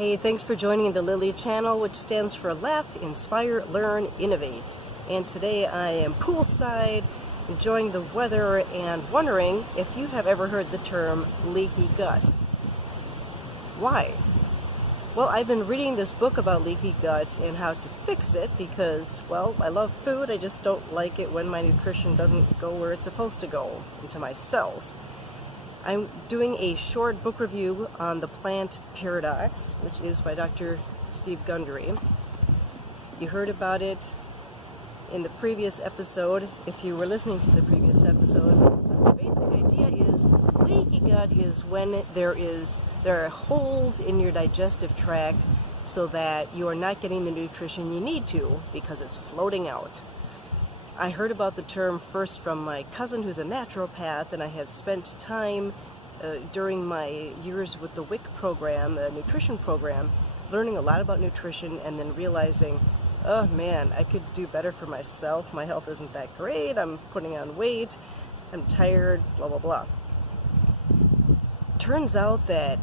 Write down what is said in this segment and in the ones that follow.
Hey, thanks for joining the Lily channel, which stands for Laugh, Inspire, Learn, Innovate. And today I am poolside, enjoying the weather, and wondering if you have ever heard the term leaky gut. Why? Well, I've been reading this book about leaky gut and how to fix it because, well, I love food, I just don't like it when my nutrition doesn't go where it's supposed to go, into my cells. I'm doing a short book review on The Plant Paradox, which is by Dr. Steve Gundry. You heard about it in the previous episode, if you were listening to the previous episode. But the basic idea is leaky gut is when there are holes in your digestive tract so that you are not getting the nutrition you need to because it's floating out. I heard about the term first from my cousin who's a naturopath, and I have spent time during my years with the WIC program, the nutrition program, learning a lot about nutrition and then realizing, oh man, I could do better for myself. My health isn't that great. I'm putting on weight. I'm tired, blah, blah, blah. Turns out that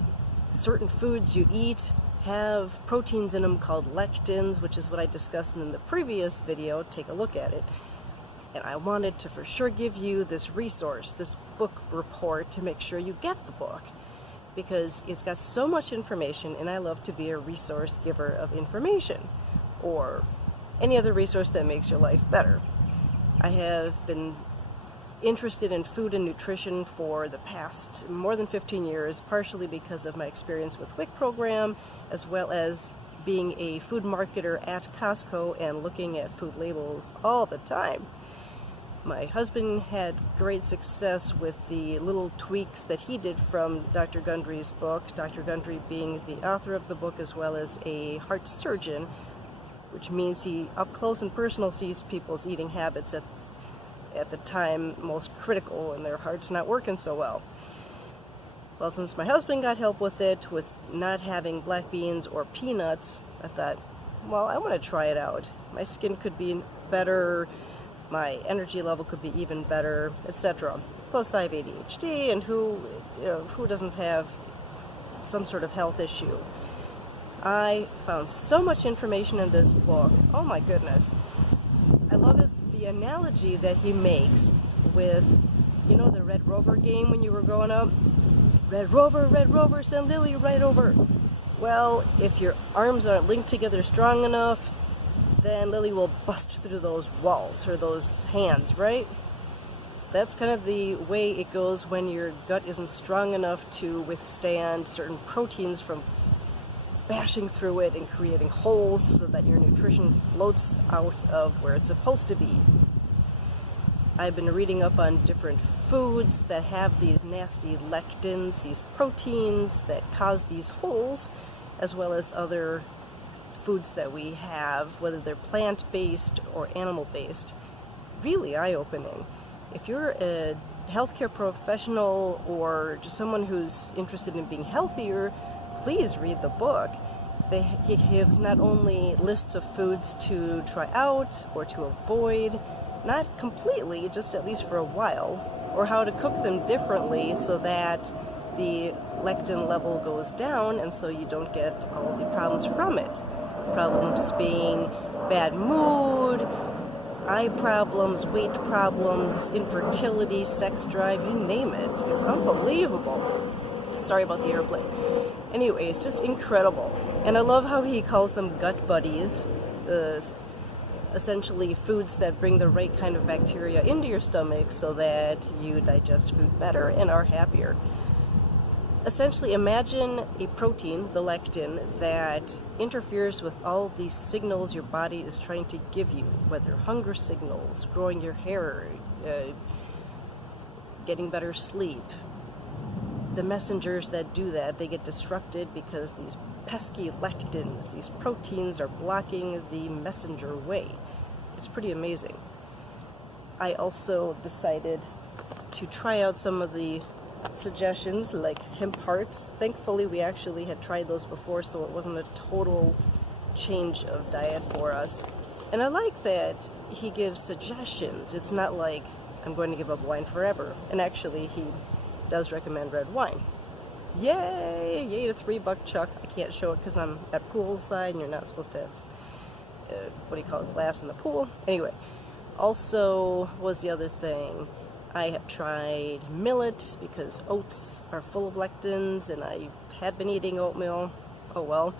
certain foods you eat have proteins in them called lectins, which is what I discussed in the previous video. Take a look at it. And I wanted to for sure give you this resource, this book report, to make sure you get the book, because it's got so much information, and I love to be a resource giver of information, or any other resource that makes your life better. I have been interested in food and nutrition for the past more than 15 years, partially because of my experience with WIC program, as well as being a food marketer at Costco and looking at food labels all the time. My husband had great success with the little tweaks that he did from Dr. Gundry's book, Dr. Gundry being the author of the book as well as a heart surgeon, which means he up close and personal sees people's eating habits at the time most critical when their heart's not working so well. Well, since my husband got help with it, with not having black beans or peanuts, I thought, well, I want to try it out. My skin could be better, my energy level could be even better, etc. Plus I have ADHD, and who doesn't have some sort of health issue? I found so much information in this book. Oh my goodness. I love it, the analogy that he makes with, the Red Rover game when you were growing up? Red Rover, send Lily right over. Well, if your arms aren't linked together strong enough, then Lily will bust through those walls or those hands, right? That's kind of the way it goes when your gut isn't strong enough to withstand certain proteins from bashing through it and creating holes so that your nutrition floats out of where it's supposed to be. I've been reading up on different foods that have these nasty lectins, these proteins that cause these holes, as well as other foods that we have, whether they're plant-based or animal-based. Really eye-opening. If you're a healthcare professional or just someone who's interested in being healthier, please read the book. He gives not only lists of foods to try out or to avoid, not completely, just at least for a while, or how to cook them differently so that the lectin level goes down and so you don't get all the problems from it. Problems being bad mood, eye problems, weight problems, infertility, sex drive, you name it. It's unbelievable. Sorry about the airplane. Anyway, it's just incredible. And I love how he calls them gut buddies, essentially foods that bring the right kind of bacteria into your stomach so that you digest food better and are happier. Essentially, imagine a protein, the lectin, that interferes with all these signals your body is trying to give you, whether hunger signals, growing your hair, getting better sleep. The messengers that do that, they get disrupted because these pesky lectins, these proteins, are blocking the messenger way. It's pretty amazing. I also decided to try out some of the suggestions like hemp hearts. Thankfully we actually had tried those before, so it wasn't a total change of diet for us. And I like that he gives suggestions. It's not like I'm going to give up wine forever. And actually he does recommend red wine. Yay! Yay to $3 chuck. I can't show it because I'm at poolside and you're not supposed to have, what do you call it, glass in the pool. Anyway, also, what was the other thing? I have tried millet because oats are full of lectins and I had been eating oatmeal. Oh well.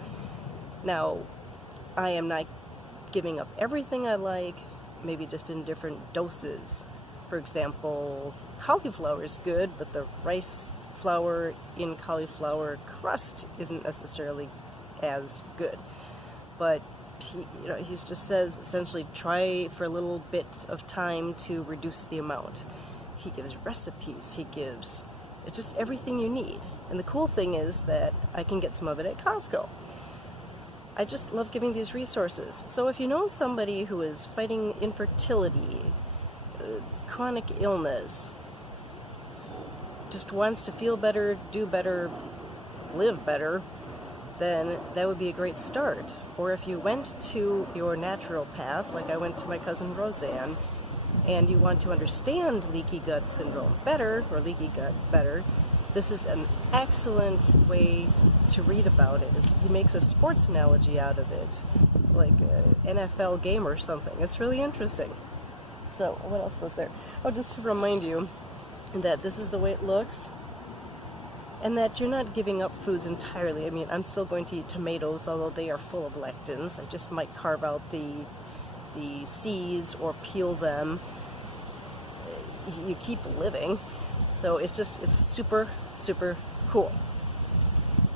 Now, I am not giving up everything I like, maybe just in different doses. For example, cauliflower is good, but the rice flour in cauliflower crust isn't necessarily as good. But he just says essentially try for a little bit of time to reduce the amount. He gives recipes, he gives just everything you need. And the cool thing is that I can get some of it at Costco. I just love giving these resources. So if you know somebody who is fighting infertility, chronic illness, just wants to feel better, do better, live better, then that would be a great start. Or if you went to your naturopath, like I went to my cousin Roseanne, and you want to understand leaky gut syndrome better, or leaky gut better, this is an excellent way to read about it. He makes a sports analogy out of it, like an NFL game or something. It's really interesting. So, what else was there? Oh, just to remind you that this is the way it looks, and that you're not giving up foods entirely. I mean, I'm still going to eat tomatoes, although they are full of lectins. I just might carve out the seeds or peel them. You keep living. So it's super, super cool.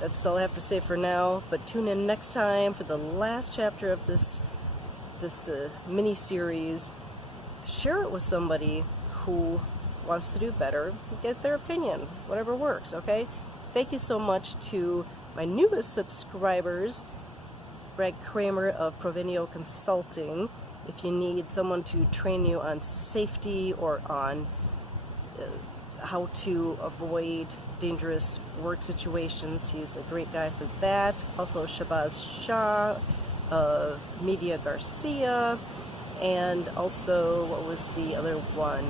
That's all I have to say for now, but tune in next time for the last chapter of this mini-series. Share it with somebody who wants to do better, get their opinion, whatever works, okay? Thank you so much to my newest subscribers, Brad Kramer of Provenio Consulting. If you need someone to train you on safety or on how to avoid dangerous work situations, he's a great guy for that. Also Shabazz Shah of Media Garcia, and also, what was the other one?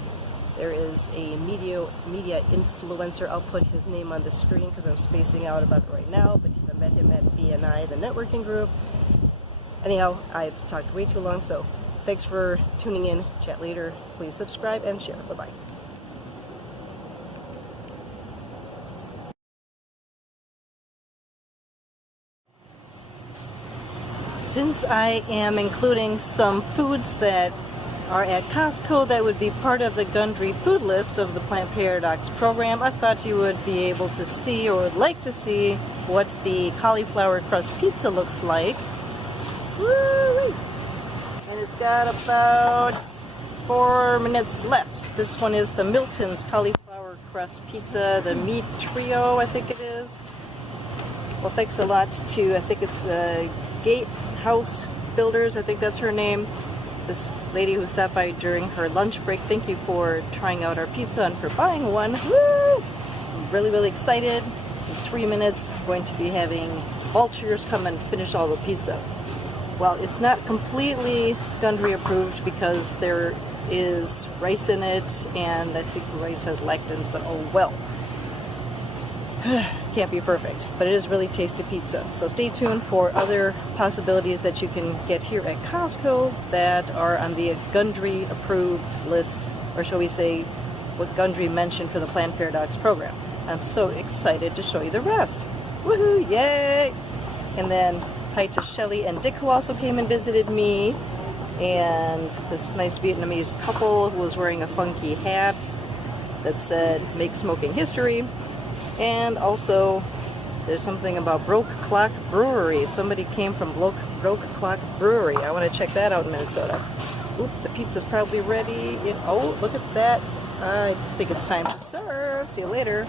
There is a media influencer. I'll put his name on the screen because I'm spacing out about it right now, but I met him at BNI, the networking group. Anyhow, I've talked way too long, so thanks for tuning in. Chat later. Please subscribe and share. Bye-bye. Since I am including some foods that are at Costco that would be part of the Gundry food list of the Plant Paradox program, I thought you would be able to see, or would like to see, what the cauliflower crust pizza looks like. Woo! And it's got about 4 minutes left. This one is the Milton's cauliflower crust pizza, the meat trio, I think it is. Well, thanks a lot to, I think it's Gatehouse Builders, I think that's her name. This lady who stopped by during her lunch break. Thank you for trying out our pizza and for buying one. Woo! I'm really, really excited. In 3 minutes, I'm going to be having vultures come and finish all the pizza. Well, it's not completely Gundry approved because there is rice in it, and I think the rice has lectins, but oh well. Can't be perfect, but it is really tasty pizza. So stay tuned for other possibilities that you can get here at Costco that are on the Gundry approved list, or shall we say, what Gundry mentioned for the Plant Paradox program. I'm so excited to show you the rest. Woohoo! Yay! And then hi to Shelly and Dick, who also came and visited me, and this nice Vietnamese couple who was wearing a funky hat that said "Make Smoking History." And also, there's something about Broke Clock Brewery. Somebody came from Broke Clock Brewery. I want to check that out in Minnesota. Oop, the pizza's probably ready. Oh, look at that. I think it's time to serve. See you later.